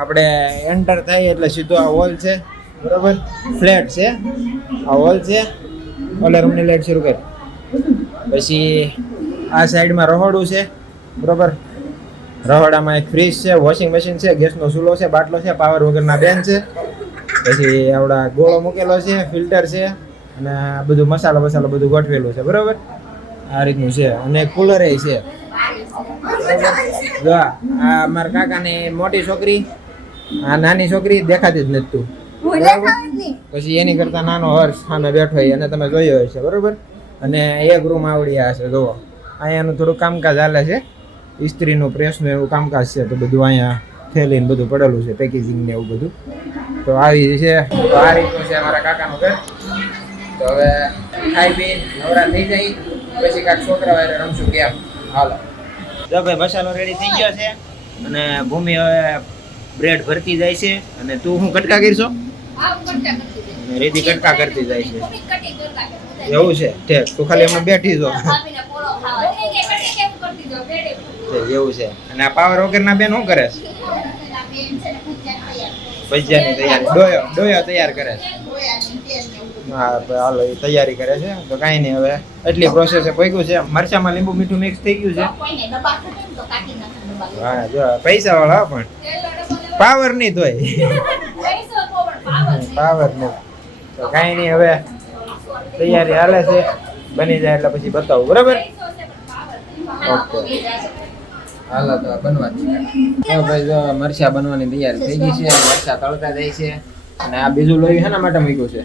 આપણે એન્ટર થાય એટલે સીધો આ હોલ છે બરાબર, ફ્લેટ છે આ હોલ છે. ઓલે રૂમની લાઈટ શરૂ કર. પછી આ સાઈડમાં રહોડું છે બરાબર. રહોડામાં એક ફ્રીજ છે, વોશિંગ મશીન છે, ગેસનો ચૂલો છે, બાટલો છે, પાવર વગરના બેન છે. પછી આવડા ગોળો મૂકેલો છે, ફિલ્ટર છે અને આ બધું મસાલો બધું ગોઠવેલું છે બરાબર. આ રીતનું છે અને કુલર છે. જો આ મારા કાકાની મોટી છોકરી, આ નાની છોકરી દેખાતી જ નથી તું. પછી એની કરતા નાનો હર્ષ સામે બેઠો હોય અને તમે જોયો હશે બરોબર. અને એક રૂમ આવડી આ છે જુઓ. અહીંયાનું થોડું કામકાજ હાલે છે, ઇસ્ત્રીનું પ્રેસનું એવું કામકાજ છે. તો બધું અહીંયા થેલીને બધું પડેલું છે, પેકેજિંગ ને એવું બધું. તો આવી છે. તો આ રીતનું છે મારા કાકાનું ઘર. તો હવે ખાઈ પી નવરા થઈ જાય પછી કાંઈક છોકરા વાળે રમશું કેમ. હાલો જો ભાઈ મસાલો રેડી થઈ ગયો છે અને ભૂમિ હવે બ્રેડ ભરતી જાય છે. અને તું હું કટકા કરશો? રીતિ કટકા કરતી જાય છે. એવું છે ઠીક. તું ખાલી એમાં બેઠી જો. એવું છે. અને આ પાવર વગરના બેન શું કરે છે? ભજીયાની તૈયારી. ડોયો તૈયાર કરે છે. હા હાલો એ તૈયારી કરે છે. તો કાંઈ નહીં, હવે એટલી પ્રોસેસ પહોંચ્યું છે. મરચામાં લીંબુ મીઠું મિક્સ થઈ ગયું છે. હા જો પૈસા વાળા પણ પાવર નહીં તોય પાવર નહીં. તો કાંઈ નહીં, હવે તૈયારી હાલે છે. બની જાય એટલે પછી બતાવું બરાબર. ઓકે હાલો તો બનવા જ છે ભાઈ. જો મરચા બનવાની તૈયારી થઈ ગઈ છે. મરચા તળતા જાય છે. અને આ બીજું લોહી શેના માટે મૂક્યું છે?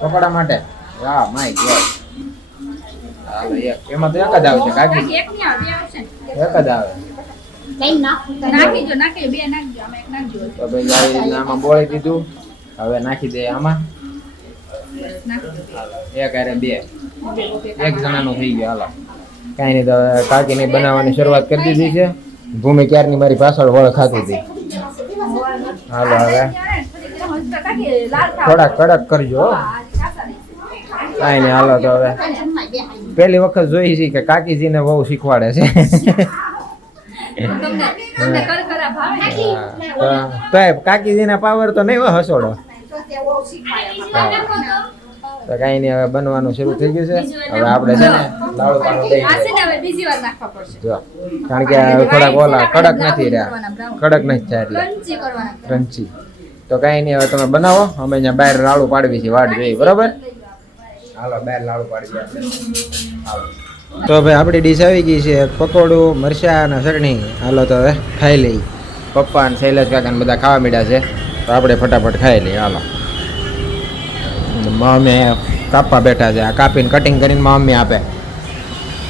પકોડા માટે. વાહ માય ગોડ. હાલો એમાં તો એક જ આવે છે કાકી, એક જ આવે. તો ભાઈ આવી રીતના આમાં બોળી દીધું. હવે નાખી દે આમાં. એક અરે બે, એક જણાનું થઈ ગયું. હાલો કાંઈ નહીં. તો કાકીને બનાવવાની શરૂઆત કરી દીધી છે. ભૂમિ ક્યારની મારી પાછળ વળ ખાતી હતી. હાલો હવે થોડા કડક કરજો. કાંઈ નહીં હાલો. તો હવે પહેલી વખત જોઈ છે કે કાકીજીને બહુ શીખવાડે છે. તો કાકીજીના પાવર તો નહીં હોય હસોડો. તો કાંઈ નહીં, હવે બનવાનું શરૂ થઈ ગયું છે. હવે આપણે છે ને લાડુ પાણી દઈ જો, કારણ કે થોડાક ઓલા કડક નથી રહ્યા, કડક નથી થાય એટલે ક્રન્ચી. તો કાંઈ નહીં, હવે તમે બનાવો. અમે અહીંયા બહાર લાડુ પાડવી છે, વાટ જોઈ બરાબર. હાલો બહાર લાડુ પાડી ગયા. તો ભાઈ આપણી ડીશ આવી ગઈ છે. પકોડું, મરચાં અને ચટણી. હાલો તો હવે ખાઈ લઈ. પપ્પા અને શૈલેષ કાકાને બધા ખાવા માંડ્યા છે. તો આપણે ફટાફટ ખાઈ લઈએ. હાલો મમ્મી કાપવા બેઠા છે. આ કાપીને કટિંગ કરીને મમ્મી આપે.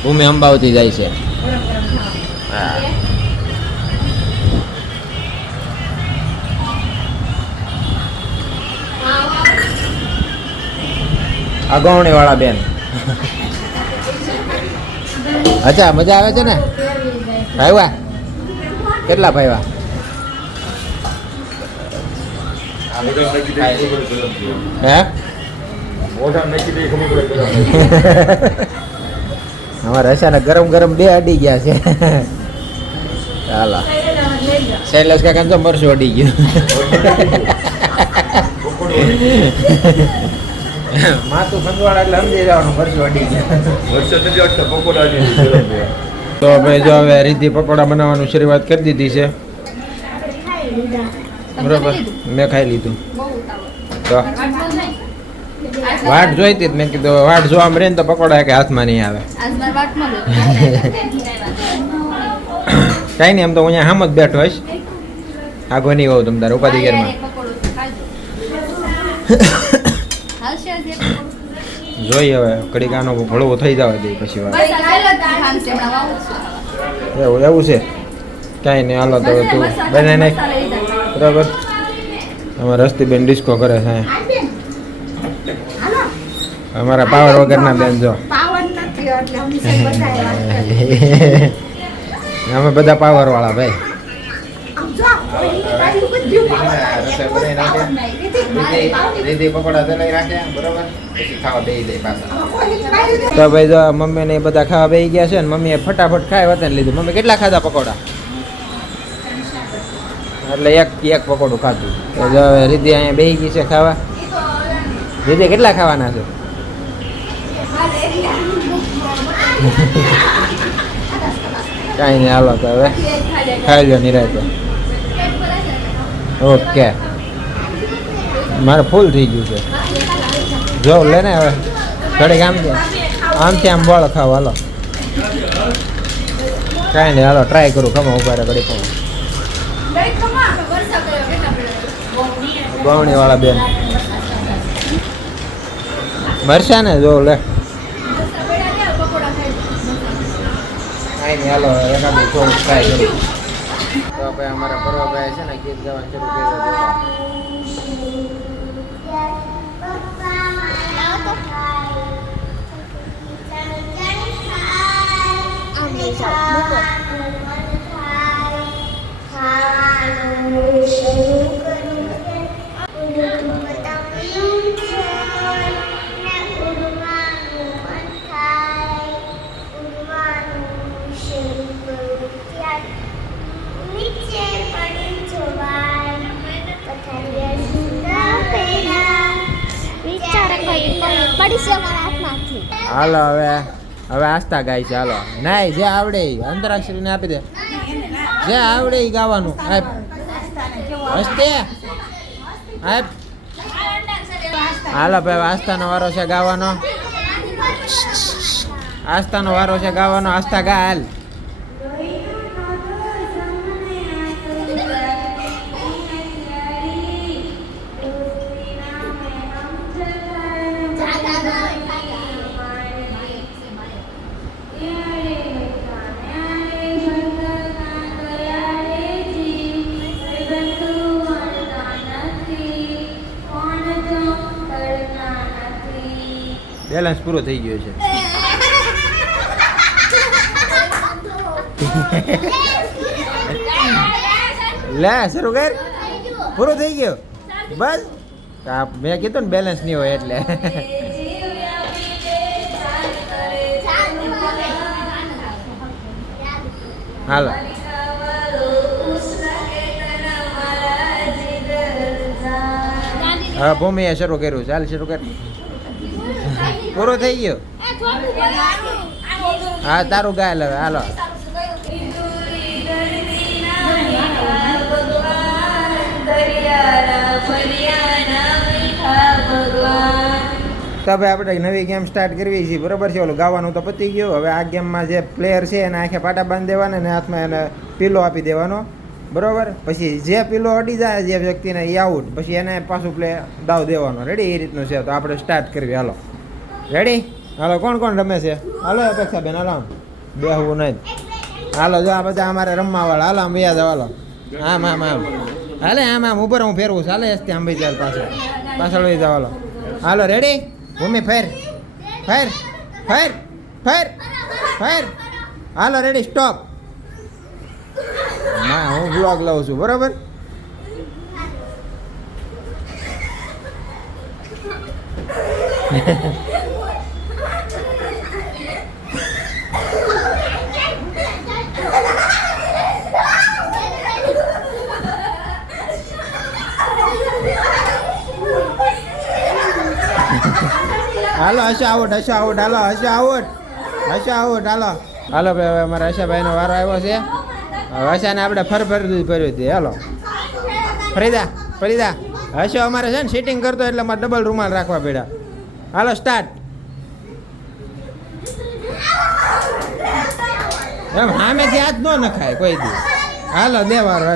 ભૂમિ અંબાવતી જાય છે. હા અગવણી વાળા બેન. અચ્છા મજા આવે છે ને? ભાઈવા કેટલા ભાઈવા? હે અમારા રસાને ગરમ ગરમ બે અડી ગયા છે. ચાલો શૈલેષ કાકા તો મરશું અડી ગયું. માથું ખંજવાળા એટલે સમજી જવાનું મરશું અડી ગયા. તો ભાઈ જો હવે રીતિ પકોડા બનાવવાનું શરૂઆત કરી દીધી છે બરોબર. મેં ખાઈ લીધું. તો વાટ જોઈતી મેં કીધું વાટ જોવા રહે ને તો પકોડા કે હાથમાં નહીં આવે. કાંઈ નહીં, એમ તો હું અહીંયા હામ જ બેઠો હોઈશ. આગો નહીં હોઉં તમ તારે ઉપાધિકારમાં. જોઈએ હવે ઘડીક આનો ભળવો થઈ જવા દે પછી વાત. એવું છે. કાંઈ નહીં હાલો તો તું બનાવી નાખ બરાબર. અમારે રસ્તી બેન ડિસ્કો કરે છે. અમારા પાવર વગરના બેન જો. અમે બધા પાવર વાળા ભાઈ. તો ભાઈ જો મમ્મી ને બધા ખાવા બેસી ગયા છે ને મમ્મીએ ફટાફટ ખાઈ વતન લીધું. મમ્મી કેટલા ખાધા પકોડા? એટલે એક પકોડું ખાધું. તો જો હવે રીધિ અહીંયા બેસી ગઈ છે ખાવા. રીધિ કેટલા ખાવાના છે? કાંઈ નહીં, હાલો તો હવે ખાઈ લો નિરાંતે. ઓકે, મારે ફૂલ થઈ ગયું છે. જો લે ને હવે ઘડીક આમથી આમ બળ ખાવ. હાલો કાંઈ નહીં, હાલો ટ્રાય કરું. ખમા ઉભા રહે ઘડીક. ગવણી વાળા બેન મરસા ને જો લે. કાંઈ નહીં, હાલો એકાદું થોડું ટ્રાય કરું. તો ભાઈ અમારા પરવાભાઈ છે ને ગીત ગાવાનું શરૂ કર્યું. હાલો હવે આસ્થા ગાય છે. હાલો નાય જે આવડે અંતરાક્ષરીને આપી દે. જે આવડે એ ગાવાનું. હાલો ભાઈ આસ્થાનો વારો છે ગાવાનો. આસ્થાનો વારો છે ગાવાનો. આસ્થા ગા હાલ. બેલેન્સ પૂરો થઈ ગયો છે. લે શરૂ કર. પૂરો થઈ ગયો બસ. મેં કીધું ને બેલેન્સ નહીં હોય એટલે. હાલો હા ભૂમિએ શરૂ કર્યું. ચાલ શરૂ કર. પૂરો થઈ ગયો. હા તારું ગાય હવે. હાલો તો હવે આપણે નવી ગેમ સ્ટાર્ટ કરવી છે બરોબર છે. ઓલું ગાવાનું તો પતી ગયું. હવે આ ગેમમાં જે પ્લેયર છે એને આંખે પાટા બાંધી દેવાના અને હાથમાં એને પીલો આપી દેવાનો બરોબર. પછી જે પીલો અડી જાય જે વ્યક્તિને એ આઉટ. પછી એને પાછું દાવ દેવાનો. રેડી? એ રીતનું છે. તો આપણે સ્ટાર્ટ કરવી. હાલો રેડી? હાલો કોણ કોણ રમે છે? હાલો અપેક્ષા બેન હાલો. બેહવું નહીં. હાલો જો આ બધા અમારે રમવાવાળા. હાલો આમ યાદ હાલો. આમ હાલે આમ ઉપર હું ફેરવું છું. હાલે એસથી આમ ભાઈ ચાલ પાછળ વહી જાવ. હાલો હાલો રેડી? ભૂમિ ફેર ફેર ફેર ફેર ફેર. હાલો રેડી સ્ટોપ. ના હું બ્લોગ લઉં છું બરોબર. હાલો હશો આઉટ. હાલો હશો આઉટ. હાલો હાલો ભાઈ હવે અમારા હશાભાઈનો વારો આવ્યો છે. હશાને આપણે ફરફરી ભર્યું હતી. હાલો ફરીદા હશો અમારે છે ને સીટિંગ કરતો એટલે અમારે ડબલ રૂમાલ રાખવા પડ્યા. હાલો સ્ટાર્ટ. એમ સામેથી હાથ ન નખાય કોઈ દી. હાલો દે વારો.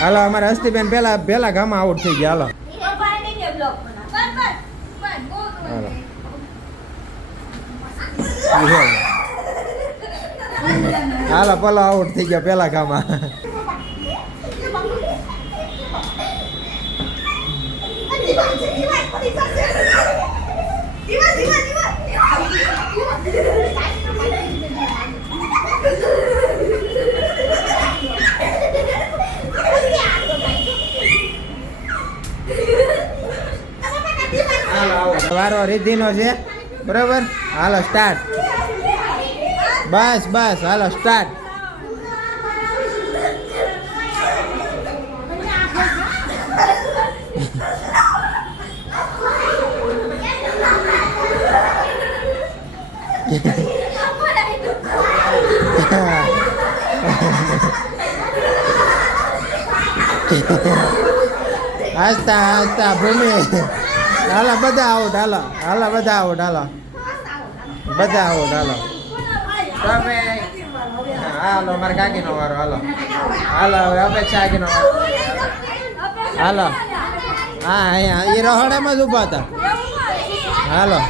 હાલો અમારે હસ્તીબેન પેલા ગામમાં આઉટ થઈ ગયા. હાલો પલો આઉટ થઈ ગયા પેલા ગામમાં. વારો રિદ્ધિનો છે બરાબર. હાલો સ્ટાર્ટ. બસ હાલો સ્ટાર્ટ. હસતા હસતા ભૂમિ હાલો બધા આઉટ હાલો હાલો બધા આઉટ હાલો બધા આઉટ હાલો તમે હાલો મારા કાકીનો વારો હાલો હાલો હવે અપેક્ષા કાકીનો વારો હાલો હા અહીંયા એ રહોડામાં જ ઊભા હતા હાલો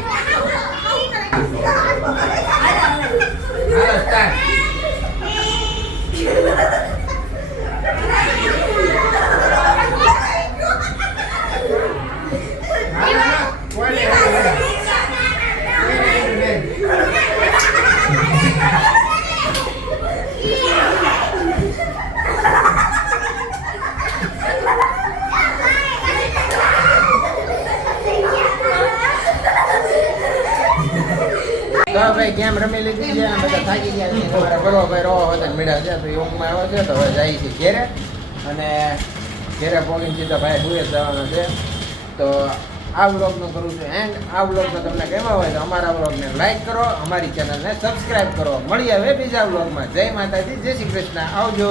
તો ભાઈ ગેમ રમી લીધી છે અને બધા થાકી ગયા છે તમારે બરોબર ભાઈ રહો હતા મેળા છે તો એ ઊંઘમાં આવ્યો છે તો હવે જાય છે ઘેરે અને ઘેરે પહોંચીને સીધા ભાઈ સુએ જવાનો છે તો આ વ્લોગનું કરું છું એન્ડ આ વ્લોગમાં તમને કેવા હોય તો અમારા વ્લોગને લાઈક કરો અમારી ચેનલને સબસ્ક્રાઈબ કરો મળીએ હવે બીજા વ્લોગમાં જય માતાજી જય શ્રી કૃષ્ણ આવજો